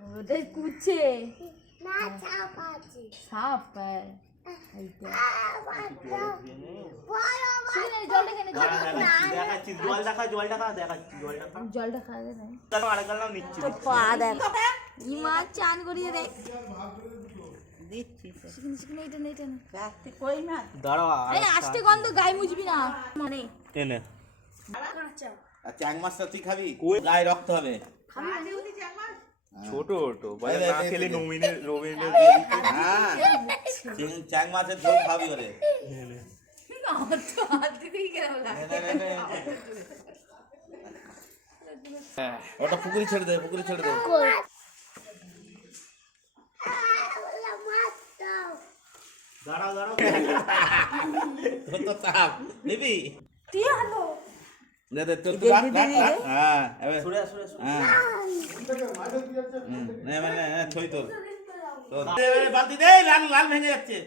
ওটাই কুচে না সাপ আছে সাপ পায় জলটা খাওয়া যায় ইমা চান করিয়ে দেখ আসতে গন্ধ গায়ে মুজবি না মানে চ্যাং মাছটা তুই খাবি গায়ে রক্ত হবে ছোট ছোট না খেলে হ্যাঁ চ্যাং মাছের ঝোল খাবি ওরে ওটা পুকুরি ছেড়ে দে পুকুরি ছেড়ে দে দাঁড়াও দাঁড়াও তোর তো চাপ নিবি তুই আলো দে দে তোর হ্যাঁ সরে সরে হ্যাঁ না মানে ছই তোর বালতি দে লাল লাল ভেঙে যাচ্ছে